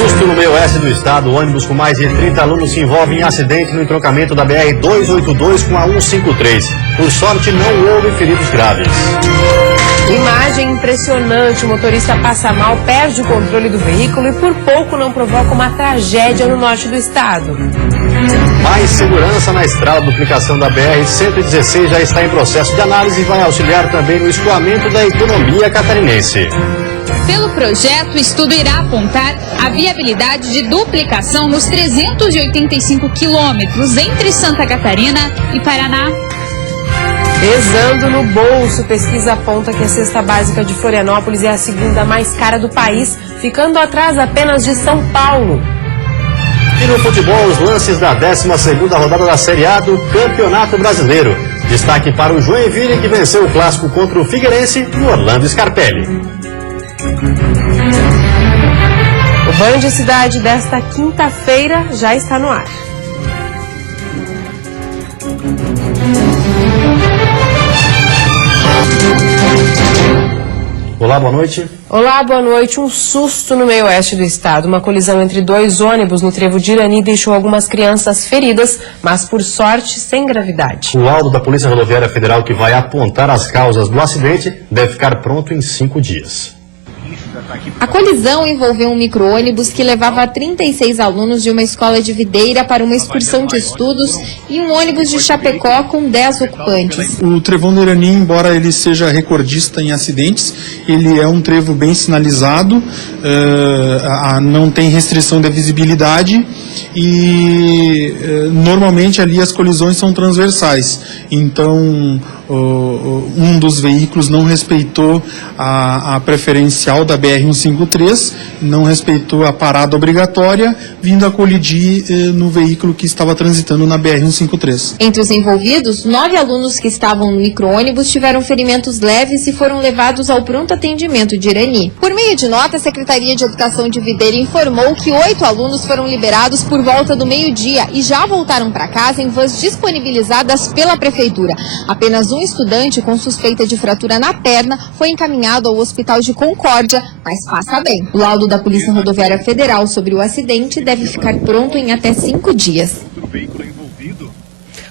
susto no meio oeste do estado. O ônibus com mais de 30 alunos se envolve em acidente no entroncamento da BR-282 com a 153. Por sorte, não houve feridos graves. Imagem impressionante. O motorista passa mal, perde o controle do veículo e por pouco não provoca uma tragédia no norte do estado. Mais segurança na estrada. A duplicação da BR-116 já está em processo de análise e vai auxiliar também no escoamento da economia catarinense. Pelo projeto, o estudo irá apontar a viabilidade de duplicação nos 385 quilômetros entre Santa Catarina e Paraná. Pesando no bolso, pesquisa aponta que a cesta básica de Florianópolis é a segunda mais cara do país, ficando atrás apenas de São Paulo. E no futebol, os lances da 12ª rodada da Série A do Campeonato Brasileiro. Destaque para o Joinville, que venceu o clássico contra o Figueirense no Orlando Scarpelli. O Banho de Cidade desta quinta-feira já está no ar. Olá, boa noite. Olá, boa noite. Um susto no meio oeste do estado. Uma colisão entre dois ônibus no trevo de Irani deixou algumas crianças feridas, mas por sorte sem gravidade. O laudo da Polícia Rodoviária Federal, que vai apontar as causas do acidente, deve ficar pronto em 5 dias. A colisão envolveu um micro-ônibus que levava 36 alunos de uma escola de Videira para uma excursão de estudos e um ônibus de Chapecó com 10 ocupantes. O trevão do Irani, embora ele seja recordista em acidentes, ele é um trevo bem sinalizado, não tem restrição da visibilidade e normalmente ali as colisões são transversais. Então, um dos veículos não respeitou a preferencial da BR-153, não respeitou a parada obrigatória, vindo a colidir no veículo que estava transitando na BR-153. Entre os envolvidos, 9 alunos que estavam no micro-ônibus tiveram ferimentos leves e foram levados ao pronto atendimento de Irani. Por meio de nota, a Secretaria de Educação de Videira informou que 8 alunos foram liberados por volta do meio-dia e já voltaram para casa em vans disponibilizadas pela Prefeitura. Apenas um estudante com suspeita de fratura na perna foi encaminhado ao Hospital de Concórdia, mas passa bem. O laudo da Polícia Rodoviária Federal sobre o acidente deve ficar pronto em até 5 dias.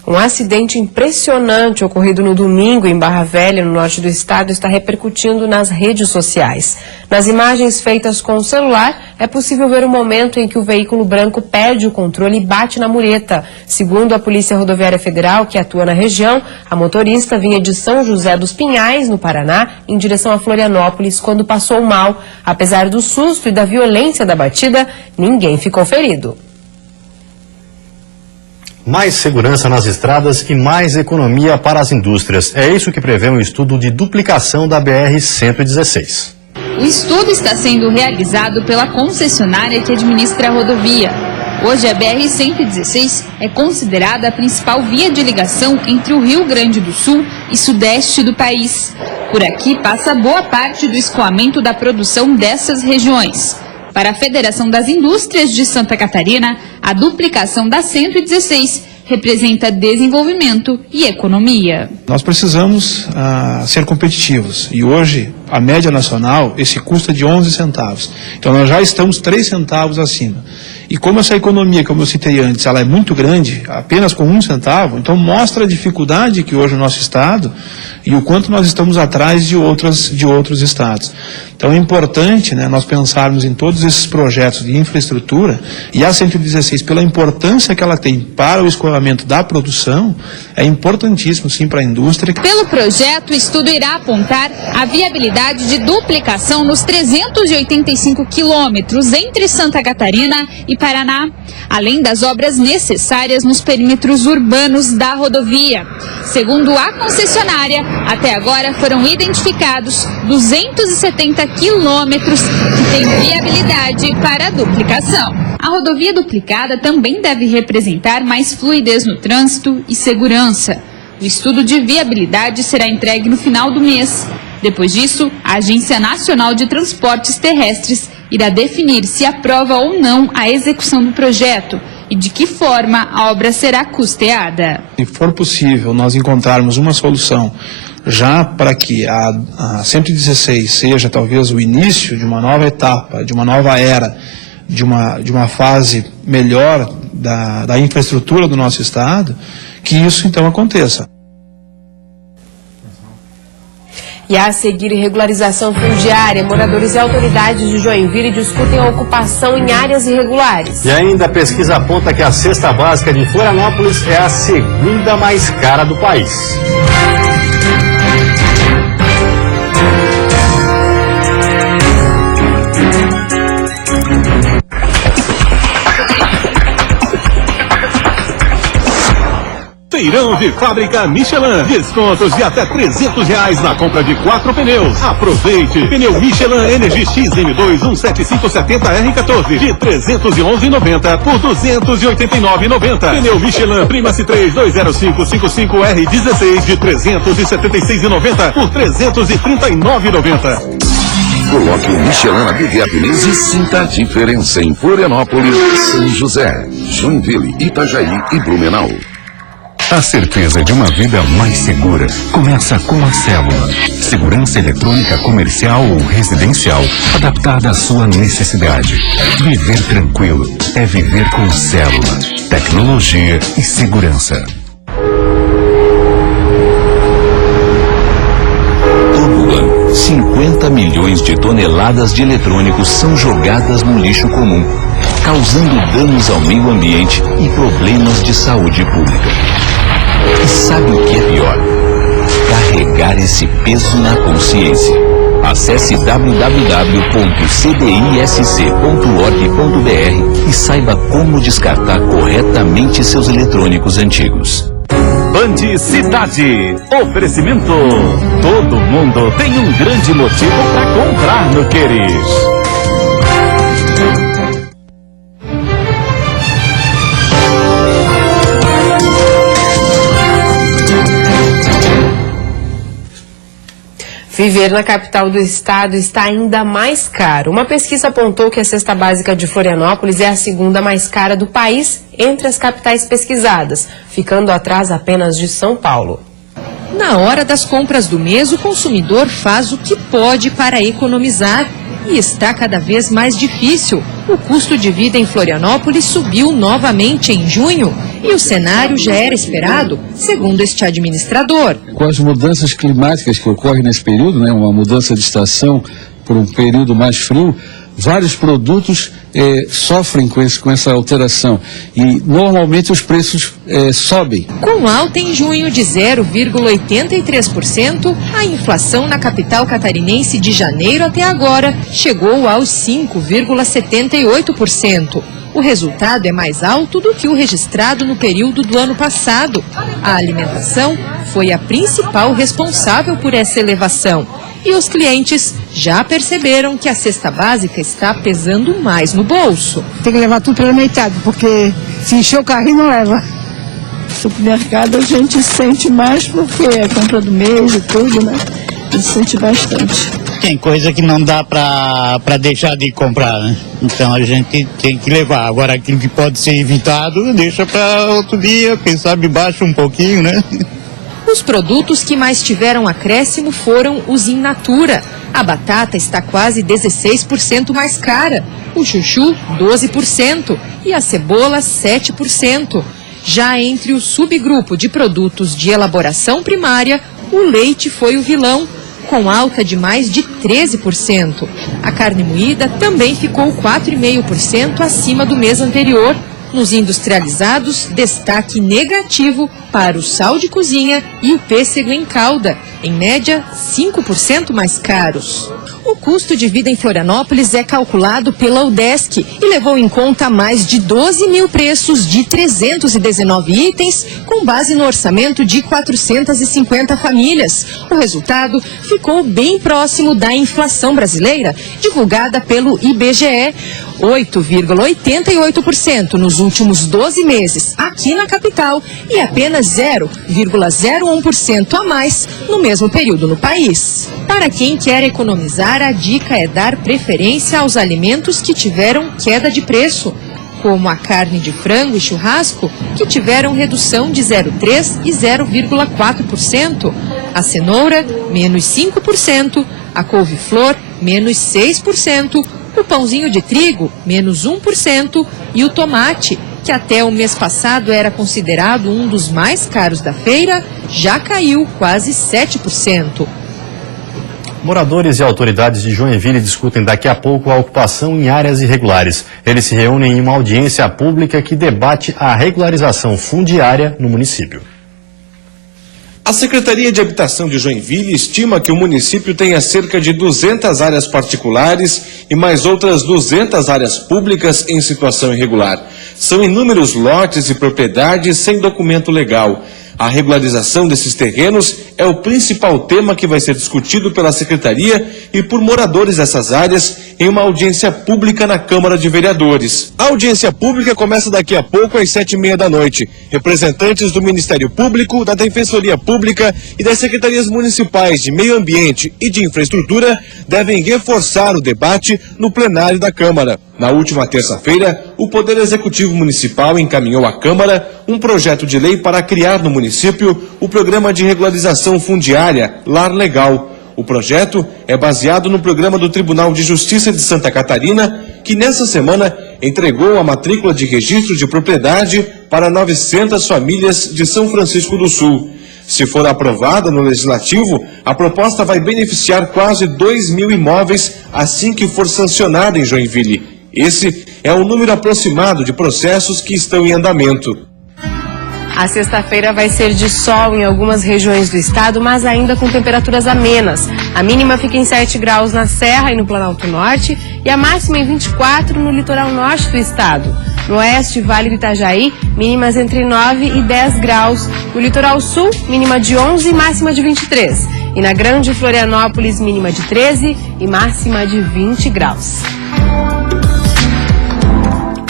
Um acidente impressionante ocorrido no domingo em Barra Velha, no norte do estado, está repercutindo nas redes sociais. Nas imagens feitas com o celular, é possível ver o momento em que o veículo branco perde o controle e bate na mureta. Segundo a Polícia Rodoviária Federal, que atua na região, a motorista vinha de São José dos Pinhais, no Paraná, em direção a Florianópolis, quando passou mal. Apesar do susto e da violência da batida, ninguém ficou ferido. Mais segurança nas estradas e mais economia para as indústrias. É isso que prevê um estudo de duplicação da BR-116. O estudo está sendo realizado pela concessionária que administra a rodovia. Hoje, a BR-116 é considerada a principal via de ligação entre o Rio Grande do Sul e sudeste do país. Por aqui passa boa parte do escoamento da produção dessas regiões. Para a Federação das Indústrias de Santa Catarina, a duplicação da 116 representa desenvolvimento e economia. Nós precisamos ser competitivos e hoje a média nacional, esse custo é de 11 centavos. Então nós já estamos 3 centavos acima. E como essa economia, como eu citei antes, ela é muito grande, apenas com 1 centavo, então mostra a dificuldade que hoje o nosso estado e o quanto nós estamos atrás de outros estados. Então é importante, né, nós pensarmos em todos esses projetos de infraestrutura e a 116, pela importância que ela tem para o escoamento da produção, é importantíssimo sim para a indústria. Pelo projeto, o estudo irá apontar a viabilidade de duplicação nos 385 quilômetros entre Santa Catarina e Paraná, além das obras necessárias nos perímetros urbanos da rodovia. Segundo a concessionária, até agora foram identificados 270 quilômetros que têm viabilidade para a duplicação. A rodovia duplicada também deve representar mais fluidez no trânsito e segurança. O estudo de viabilidade será entregue no final do mês. Depois disso, a Agência Nacional de Transportes Terrestres irá definir se aprova ou não a execução do projeto e de que forma a obra será custeada. Se for possível nós encontrarmos uma solução já para que a 116 seja talvez o início de uma nova etapa, de uma nova era de uma fase melhor da infraestrutura do nosso estado, que isso então aconteça. E a seguir, regularização fundiária. Moradores e autoridades de Joinville discutem a ocupação em áreas irregulares. E ainda a pesquisa aponta que a cesta básica de Florianópolis é a segunda mais cara do país. Feirão de fábrica Michelin. Descontos de até R$300 na compra de 4 pneus. Aproveite. Pneu Michelin Energy XM2 17570R14 de R$311,90 por R$289,90. Pneu Michelin Prima C3 20555R16 de R$376,90 por R$339,90. Coloque o Michelin na BVA Pneus e sinta a diferença em Florianópolis, São José, Joinville, Itajaí e Blumenau. A certeza de uma vida mais segura começa com a Célula. Segurança eletrônica comercial ou residencial, adaptada à sua necessidade. Viver tranquilo é viver com Célula. Tecnologia e segurança. Todo ano, 50 milhões de toneladas de eletrônicos são jogadas no lixo comum, causando danos ao meio ambiente e problemas de saúde pública. E sabe o que é pior? Carregar esse peso na consciência. Acesse www.cdisc.org.br e saiba como descartar corretamente seus eletrônicos antigos. Band Cidade. Oferecimento. Todo mundo tem um grande motivo para comprar no Queres. Viver na capital do estado está ainda mais caro. Uma pesquisa apontou que a cesta básica de Florianópolis é a segunda mais cara do país entre as capitais pesquisadas, ficando atrás apenas de São Paulo. Na hora das compras do mês, o consumidor faz o que pode para economizar e está cada vez mais difícil. O custo de vida em Florianópolis subiu novamente em junho e o cenário já era esperado, segundo este administrador. Com as mudanças climáticas que ocorrem nesse período, uma mudança de estação por um período mais frio, vários produtos sofrem com essa alteração e normalmente os preços sobem. Com alta em junho de 0,83%, a inflação na capital catarinense de janeiro até agora chegou aos 5,78%. O resultado é mais alto do que o registrado no período do ano passado. A alimentação foi a principal responsável por essa elevação. E os clientes já perceberam que a cesta básica está pesando mais no bolso. Tem que levar tudo pela metade, porque se encher o carrinho não leva. No supermercado a gente sente mais porque é a compra do mês e tudo, né? A gente sente bastante. Tem coisa que não dá para deixar de comprar, né? Então a gente tem que levar. Agora aquilo que pode ser evitado, deixa para outro dia, quem sabe baixa um pouquinho, né? Os produtos que mais tiveram acréscimo foram os in natura. A batata está quase 16% mais cara, o chuchu 12% e a cebola 7%. Já entre o subgrupo de produtos de elaboração primária, o leite foi o vilão, com alta de mais de 13%. A carne moída também ficou 4,5% acima do mês anterior. Nos industrializados, destaque negativo para o sal de cozinha e o pêssego em calda, em média 5% mais caros. O custo de vida em Florianópolis é calculado pela UDESC e levou em conta mais de 12 mil preços de 319 itens, com base no orçamento de 450 famílias. O resultado ficou bem próximo da inflação brasileira, divulgada pelo IBGE. 8,88% nos últimos 12 meses aqui na capital e apenas 0,01% a mais no mesmo período no país. Para quem quer economizar, a dica é dar preferência aos alimentos que tiveram queda de preço, como a carne de frango e churrasco, que tiveram redução de 0,3% e 0,4%, a cenoura, menos 5%, a couve-flor, menos 6%, O pãozinho de trigo, menos 1%, e o tomate, que até o mês passado era considerado um dos mais caros da feira, já caiu quase 7%. Moradores e autoridades de Joinville discutem daqui a pouco a ocupação em áreas irregulares. Eles se reúnem em uma audiência pública que debate a regularização fundiária no município. A Secretaria de Habitação de Joinville estima que o município tenha cerca de 200 áreas particulares e mais outras 200 áreas públicas em situação irregular. São inúmeros lotes e propriedades sem documento legal. A regularização desses terrenos é o principal tema que vai ser discutido pela Secretaria e por moradores dessas áreas em uma audiência pública na Câmara de Vereadores. A audiência pública começa daqui a pouco às 7h30 da noite. Representantes do Ministério Público, da Defensoria Pública e das Secretarias Municipais de Meio Ambiente e de Infraestrutura devem reforçar o debate no plenário da Câmara. Na última terça-feira, o Poder Executivo Municipal encaminhou à Câmara um projeto de lei para criar no município o Programa de Regularização Fundiária Lar Legal. O projeto é baseado no programa do Tribunal de Justiça de Santa Catarina, que nessa semana entregou a matrícula de registro de propriedade para 900 famílias de São Francisco do Sul. Se for aprovada no Legislativo, a proposta vai beneficiar quase 2.000 imóveis assim que for sancionada em Joinville. Esse é o número aproximado de processos que estão em andamento. A sexta-feira vai ser de sol em algumas regiões do estado, mas ainda com temperaturas amenas. A mínima fica em 7 graus na Serra e no Planalto Norte e a máxima em 24 no litoral norte do estado. No oeste, Vale do Itajaí, mínimas entre 9 e 10 graus. No litoral sul, mínima de 11 e máxima de 23. E na Grande Florianópolis, mínima de 13 e máxima de 20 graus.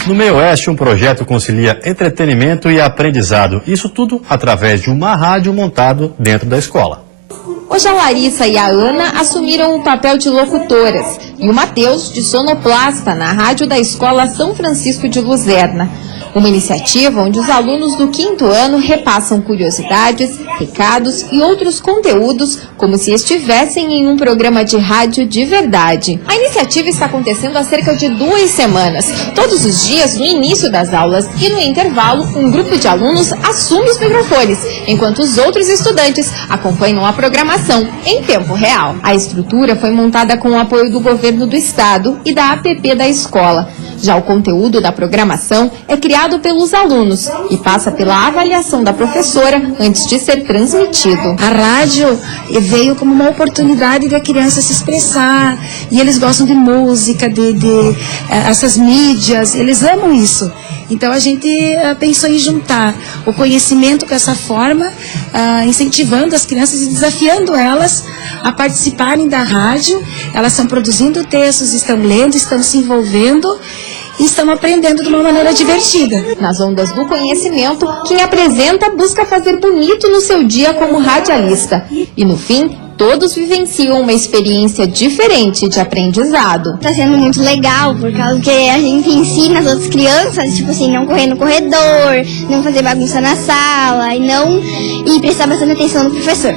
No meio oeste, um projeto concilia entretenimento e aprendizado. Isso tudo através de uma rádio montada dentro da escola. Hoje a Larissa e a Ana assumiram o papel de locutoras e o Matheus de sonoplasta na rádio da Escola São Francisco de Luzerna. Uma iniciativa onde os alunos do 5º ano repassam curiosidades, recados e outros conteúdos como se estivessem em um programa de rádio de verdade. A iniciativa está acontecendo há cerca de 2 semanas. Todos os dias, no início das aulas e no intervalo, um grupo de alunos assume os microfones, enquanto os outros estudantes acompanham a programação em tempo real. A estrutura foi montada com o apoio do governo do estado e da APP da escola. Já o conteúdo da programação é criado pelos alunos e passa pela avaliação da professora antes de ser transmitido. A rádio veio como uma oportunidade da criança se expressar e eles gostam de música, de essas mídias, eles amam isso. Então a gente pensou em juntar o conhecimento com essa forma, incentivando as crianças e desafiando elas a participarem da rádio. Elas estão produzindo textos, estão lendo, estão se envolvendo e estão aprendendo de uma maneira divertida. Nas ondas do conhecimento, quem apresenta busca fazer bonito no seu dia como radialista. E no fim, todos vivenciam uma experiência diferente de aprendizado. Está sendo muito legal, por causa que a gente ensina as outras crianças, tipo assim, não correr no corredor, não fazer bagunça na sala e prestar bastante atenção no professor.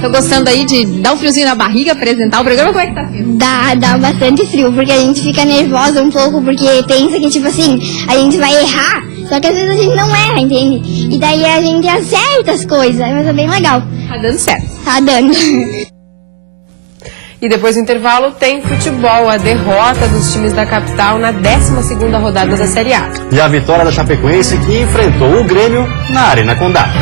Tô gostando aí de dar um friozinho na barriga, apresentar o programa, como é que tá sendo? Dá bastante frio, porque a gente fica nervosa um pouco, porque pensa que, tipo assim, a gente vai errar, só que às vezes a gente não erra, entende? E daí a gente acerta as coisas, mas é bem legal. Tá dando certo. Tá dando. E depois do intervalo tem futebol, a derrota dos times da capital na 12ª rodada da Série A. E a vitória da Chapecoense que enfrentou o Grêmio na Arena Condá.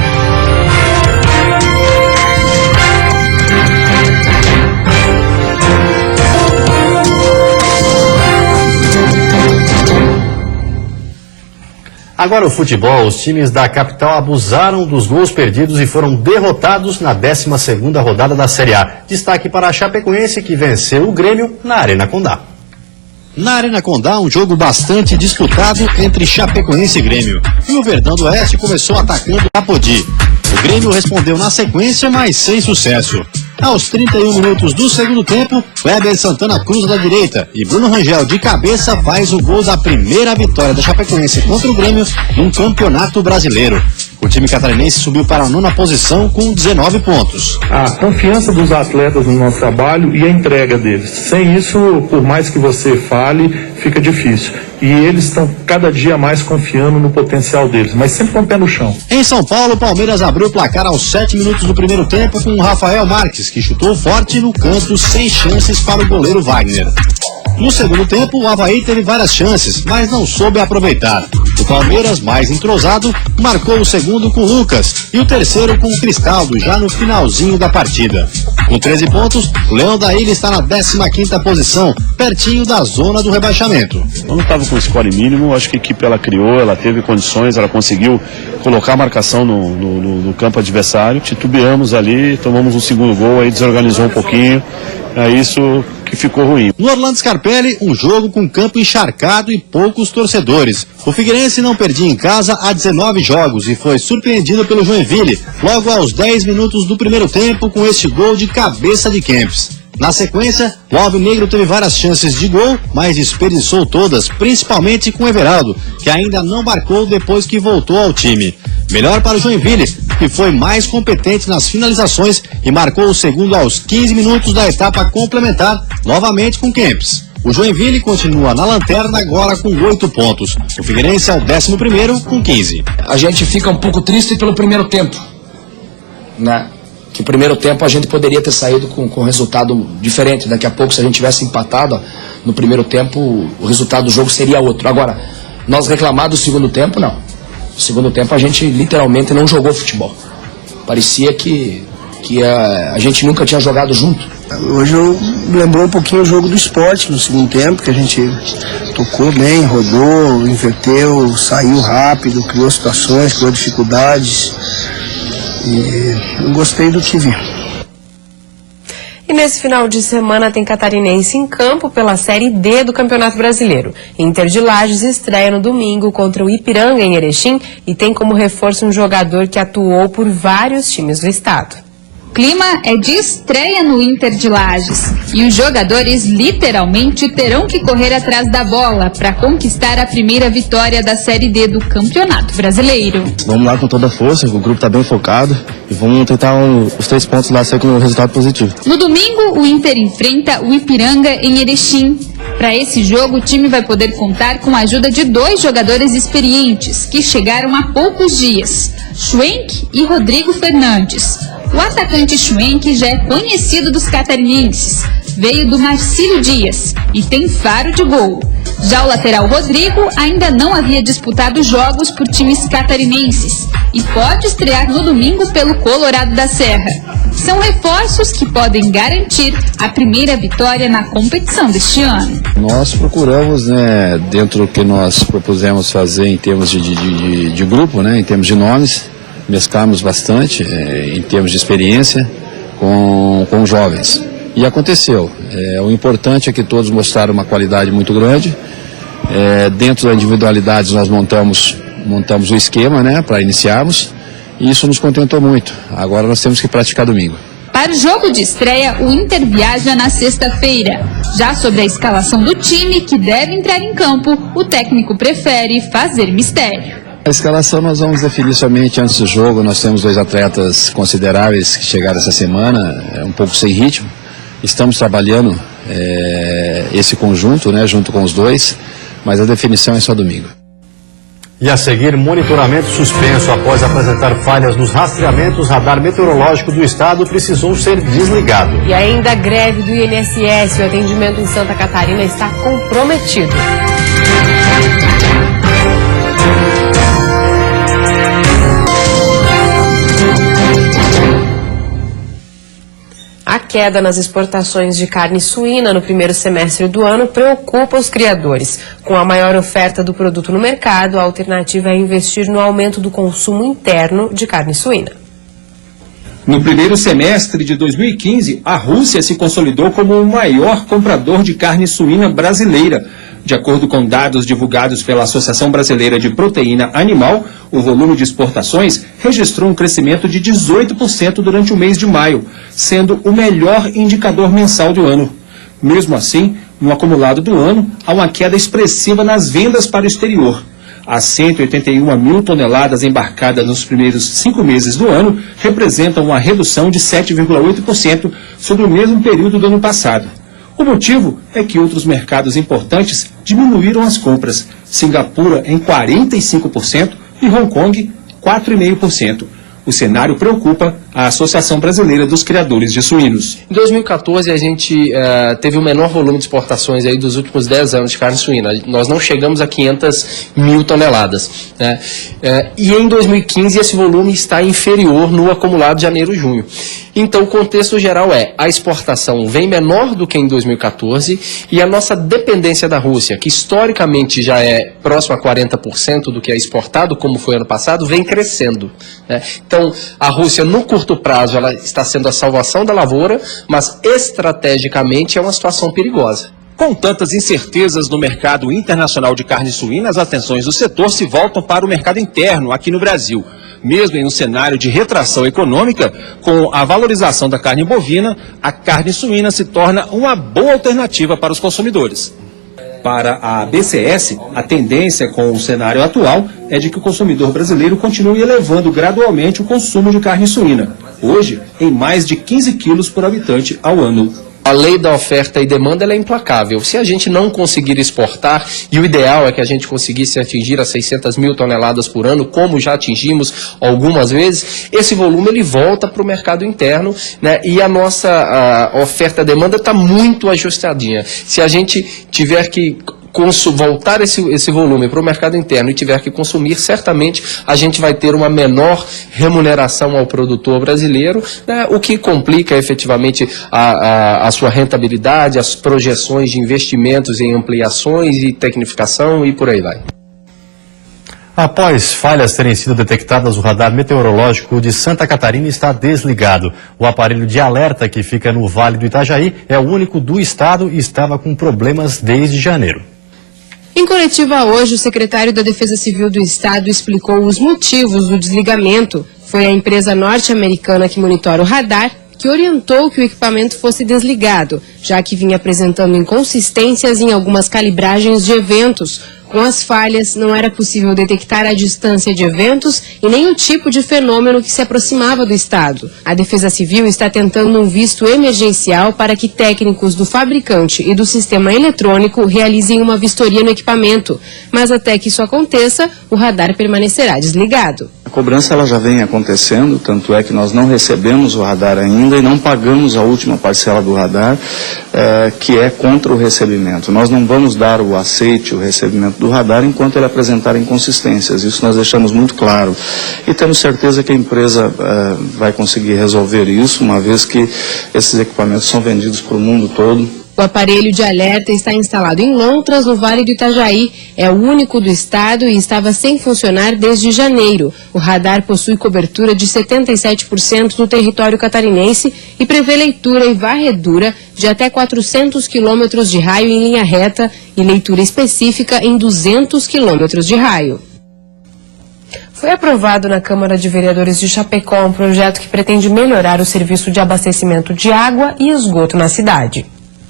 Agora o futebol, os times da capital abusaram dos gols perdidos e foram derrotados na 12ª rodada da Série A. Destaque para a Chapecoense que venceu o Grêmio na Arena Condá. Na Arena Condá, um jogo bastante disputado entre Chapecoense e Grêmio. E o Verdão do Oeste começou atacando a Apodi. O Grêmio respondeu na sequência, mas sem sucesso. Aos 31 minutos do segundo tempo, Weber Santana cruza da direita e Bruno Rangel de cabeça faz o gol da primeira vitória da Chapecoense contra o Grêmio no Campeonato Brasileiro. O time catarinense subiu para a 9ª posição com 19 pontos. A confiança dos atletas no nosso trabalho e a entrega deles. Sem isso, por mais que você fale, fica difícil. E eles estão cada dia mais confiando no potencial deles, mas sempre com o pé no chão. Em São Paulo, o Palmeiras abriu o placar aos 7 minutos do primeiro tempo com o Rafael Marques, que chutou forte no canto sem chances para o goleiro Wagner. No segundo tempo, o Avaí teve várias chances, mas não soube aproveitar. O Palmeiras, mais entrosado, marcou o segundo com o Lucas e o terceiro com o Cristaldo, já no finalzinho da partida. Com 13 pontos, o Leão da Ilha está na 15ª posição, pertinho da zona do rebaixamento. Quando estava com o score mínimo, acho que a equipe ela criou, ela teve condições, ela conseguiu colocar a marcação no campo adversário. Titubeamos ali, tomamos um segundo gol, aí desorganizou um pouquinho. É isso que ficou ruim. No Orlando Scarpelli, um jogo com campo encharcado e poucos torcedores. O Figueirense não perdia em casa há 19 jogos e foi surpreendido pelo Joinville, logo aos 10 minutos do primeiro tempo, com este gol de cabeça de Kempis. Na sequência, o Alvinegro teve várias chances de gol, mas desperdiçou todas, principalmente com Everaldo, que ainda não marcou depois que voltou ao time. Melhor para o Joinville, que foi mais competente nas finalizações e marcou o segundo aos 15 minutos da etapa complementar, novamente com Kempis. O Joinville continua na lanterna agora com 8 pontos. O Figueirense é o 11º com 15. A gente fica um pouco triste pelo primeiro tempo, né? Que o primeiro tempo a gente poderia ter saído com resultado diferente. Daqui a pouco, se a gente tivesse empatado no primeiro tempo, o resultado do jogo seria outro. Agora, nós reclamar do segundo tempo, não. No segundo tempo a gente literalmente não jogou futebol. Parecia que a gente nunca tinha jogado junto. Hoje eu lembrou um pouquinho o jogo do Sport no segundo tempo, que a gente tocou bem, rodou, inverteu, saiu rápido, criou situações, criou dificuldades. E eu gostei do que vi. E nesse final de semana tem catarinense em campo pela Série D do Campeonato Brasileiro. Inter de Lages estreia no domingo contra o Ipiranga em Erechim e tem como reforço um jogador que atuou por vários times do estado. O clima é de estreia no Inter de Lages e os jogadores literalmente terão que correr atrás da bola para conquistar a primeira vitória da Série D do Campeonato Brasileiro. Vamos lá com toda a força, o grupo está bem focado e vamos tentar os 3 pontos lá sair com um resultado positivo. No domingo, o Inter enfrenta o Ipiranga em Erechim. Para esse jogo, o time vai poder contar com a ajuda de 2 jogadores experientes que chegaram há poucos dias, Schwenk e Rodrigo Fernandes. O atacante Schwenk já é conhecido dos catarinenses, veio do Marcílio Dias e tem faro de gol. Já o lateral Rodrigo ainda não havia disputado jogos por times catarinenses e pode estrear no domingo pelo Colorado da Serra. São reforços que podem garantir a primeira vitória na competição deste ano. Nós procuramos, dentro do que nós propusemos fazer em termos de grupo, em termos de nomes, mesclarmos bastante em termos de experiência com jovens. E aconteceu. O importante é que todos mostraram uma qualidade muito grande. Dentro das individualidades nós montamos o esquema para iniciarmos e isso nos contentou muito. Agora nós temos que praticar domingo. Para o jogo de estreia, o Inter viaja na sexta-feira. Já sobre a escalação do time que deve entrar em campo, o técnico prefere fazer mistério. A escalação nós vamos definir somente antes do jogo. Nós temos 2 atletas consideráveis que chegaram essa semana, um pouco sem ritmo. Estamos trabalhando esse conjunto, junto com os 2, mas a definição é só domingo. E a seguir, monitoramento suspenso após apresentar falhas nos rastreamentos, radar meteorológico do estado precisou ser desligado. E ainda a greve do INSS, o atendimento em Santa Catarina está comprometido. A queda nas exportações de carne suína no primeiro semestre do ano preocupa os criadores. Com a maior oferta do produto no mercado, a alternativa é investir no aumento do consumo interno de carne suína. No primeiro semestre de 2015, a Rússia se consolidou como o maior comprador de carne suína brasileira. De acordo com dados divulgados pela Associação Brasileira de Proteína Animal, o volume de exportações registrou um crescimento de 18% durante o mês de maio, sendo o melhor indicador mensal do ano. Mesmo assim, no acumulado do ano, há uma queda expressiva nas vendas para o exterior. As 181 mil toneladas embarcadas nos primeiros 5 meses do ano representam uma redução de 7,8% sobre o mesmo período do ano passado. O motivo é que outros mercados importantes diminuíram as compras, Singapura em 45% e Hong Kong 4,5%. O cenário preocupa a Associação Brasileira dos Criadores de Suínos. Em 2014, a gente teve o menor volume de exportações aí dos últimos 10 anos de carne suína. Nós não chegamos a 500 mil toneladas. Né? E em 2015, esse volume está inferior no acumulado de janeiro-junho. Então, o contexto geral é, a exportação vem menor do que em 2014 e a nossa dependência da Rússia, que historicamente já é próximo a 40% do que é exportado, como foi ano passado, vem crescendo. Né? Então, a Rússia, no curto prazo, ela está sendo a salvação da lavoura, mas estrategicamente é uma situação perigosa. Com tantas incertezas no mercado internacional de carne suína, as atenções do setor se voltam para o mercado interno aqui no Brasil. Mesmo em um cenário de retração econômica, com a valorização da carne bovina, a carne suína se torna uma boa alternativa para os consumidores. Para a BCS, a tendência com o cenário atual é de que o consumidor brasileiro continue elevando gradualmente o consumo de carne suína, hoje em mais de 15 quilos por habitante ao ano. A lei da oferta e demanda ela é implacável. Se a gente não conseguir exportar, e o ideal é que a gente conseguisse atingir as 600 mil toneladas por ano, como já atingimos algumas vezes, esse volume ele volta para o mercado interno, né? E a nossa oferta e demanda está muito ajustadinha. Se a gente tiver que voltar esse volume para o mercado interno e tiver que consumir, certamente a gente vai ter uma menor remuneração ao produtor brasileiro, né, o que complica efetivamente a sua rentabilidade, as projeções de investimentos em ampliações e tecnificação e por aí vai. Após falhas terem sido detectadas, o radar meteorológico de Santa Catarina está desligado. O aparelho de alerta que fica no Vale do Itajaí é o único do estado e estava com problemas desde janeiro. Em coletiva hoje, o secretário da Defesa Civil do Estado explicou os motivos do desligamento. Foi a empresa norte-americana que monitora o radar que orientou que o equipamento fosse desligado, já que vinha apresentando inconsistências em algumas calibragens de eventos. Com as falhas, não era possível detectar a distância de eventos e nem o tipo de fenômeno que se aproximava do estado. A Defesa Civil está tentando um visto emergencial para que técnicos do fabricante e do sistema eletrônico realizem uma vistoria no equipamento. Mas até que isso aconteça, o radar permanecerá desligado. A cobrança ela já vem acontecendo, tanto é que nós não recebemos o radar ainda e não pagamos a última parcela do radar, que é contra o recebimento. Nós não vamos dar o aceite, o recebimento do radar enquanto ele apresentar inconsistências. Isso nós deixamos muito claro. E temos certeza que a empresa vai conseguir resolver isso, uma vez que esses equipamentos são vendidos para o mundo todo. O aparelho de alerta está instalado em Lontras, no Vale do Itajaí. É o único do estado e estava sem funcionar desde janeiro. O radar possui cobertura de 77% do território catarinense e prevê leitura e varredura de até 400 quilômetros de raio em linha reta e leitura específica em 200 quilômetros de raio. Foi aprovado na Câmara de Vereadores de Chapecó um projeto que pretende melhorar o serviço de abastecimento de água e esgoto na cidade.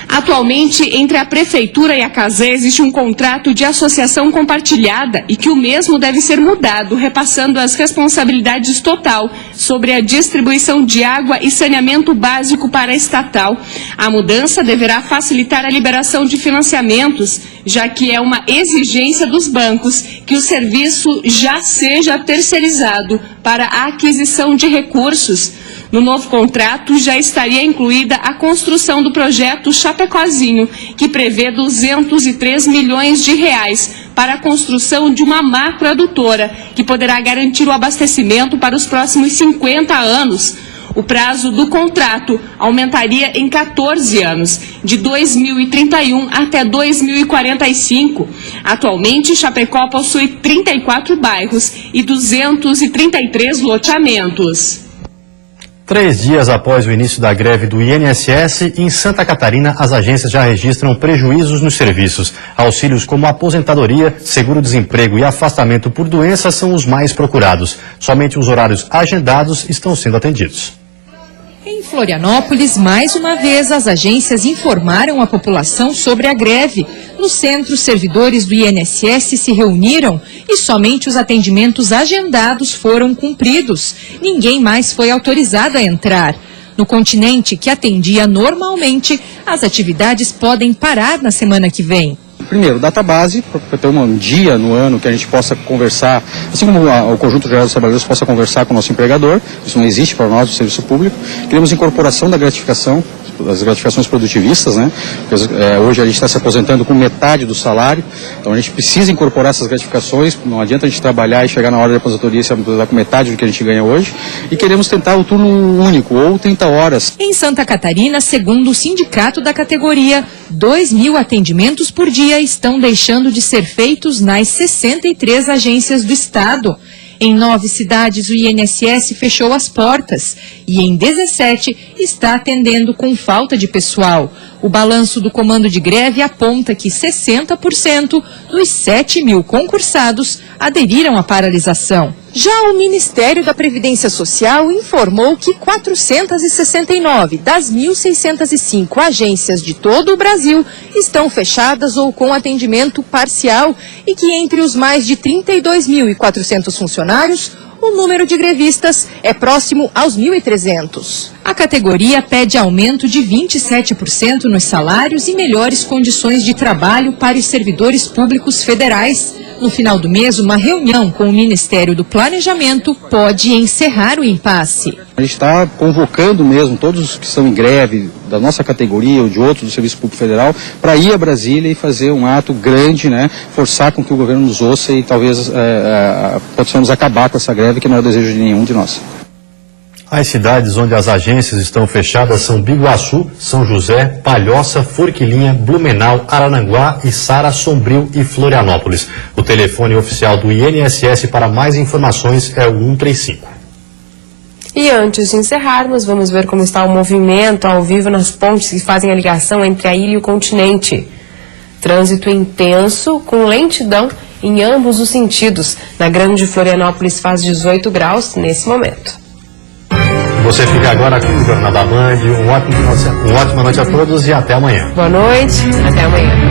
Atualmente, entre a Prefeitura e a CASÉ existe um contrato de associação compartilhada e que o mesmo deve ser mudado, repassando as responsabilidades total sobre a distribuição de água e saneamento básico para a estatal. A mudança deverá facilitar a liberação de financiamentos, já que é uma exigência dos bancos que o serviço já seja terceirizado para a aquisição de recursos. No novo contrato já estaria incluída a construção do projeto Chapecozinho, que prevê 203 milhões de reais para a construção de uma macroadutora, que poderá garantir o abastecimento para os próximos 50 anos. O prazo do contrato aumentaria em 14 anos, de 2031 até 2045. Atualmente, Chapecó possui 34 bairros e 233 loteamentos. 3 dias após o início da greve do INSS, em Santa Catarina, as agências já registram prejuízos nos serviços. Auxílios como aposentadoria, seguro-desemprego e afastamento por doença são os mais procurados. Somente os horários agendados estão sendo atendidos. Em Florianópolis, mais uma vez, as agências informaram a população sobre a greve. No centro, servidores do INSS se reuniram e somente os atendimentos agendados foram cumpridos. Ninguém mais foi autorizado a entrar. No continente, que atendia normalmente, as atividades podem parar na semana que vem. Primeiro, database, para ter um dia no ano que a gente possa conversar, assim como o Conjunto Geral dos Trabalhadores possa conversar com o nosso empregador, isso não existe para nós, do serviço público. Queremos incorporação da gratificação, das gratificações produtivistas, né? Hoje a gente está se aposentando com metade do salário, então a gente precisa incorporar essas gratificações, não adianta a gente trabalhar e chegar na hora da aposentadoria e se aposentar com metade do que a gente ganha hoje, e queremos tentar o turno único, ou 30 horas. Em Santa Catarina, segundo o sindicato da categoria, 2.000 atendimentos por dia estão deixando de ser feitos nas 63 agências do estado. Em 9 cidades, o INSS fechou as portas e em 17 está atendendo com falta de pessoal. O balanço do comando de greve aponta que 60% dos 7.000 concursados aderiram à paralisação. Já o Ministério da Previdência Social informou que 469 das 1.605 agências de todo o Brasil estão fechadas ou com atendimento parcial e que entre os mais de 32.400 funcionários, o número de grevistas é próximo aos 1.300. A categoria pede aumento de 27% nos salários e melhores condições de trabalho para os servidores públicos federais. No final do mês, uma reunião com o Ministério do Planejamento pode encerrar o impasse. A gente está convocando mesmo todos os que estão em greve da nossa categoria ou de outros do Serviço Público Federal para ir a Brasília e fazer um ato grande, né? Forçar com que o governo nos ouça e talvez possamos acabar com essa greve que não é o desejo de nenhum de nós. As cidades onde as agências estão fechadas são Biguaçu, São José, Palhoça, Forquilinha, Blumenau, Araranguá, Içara, Sombrio e Florianópolis. O telefone oficial do INSS para mais informações é o 135. E antes de encerrarmos, vamos ver como está o movimento ao vivo nas pontes que fazem a ligação entre a ilha e o continente. Trânsito intenso, com lentidão em ambos os sentidos. Na Grande Florianópolis faz 18 graus nesse momento. Você fica agora com o Jornal da Band. Uma ótima noite a todos e até amanhã. Boa noite, até amanhã.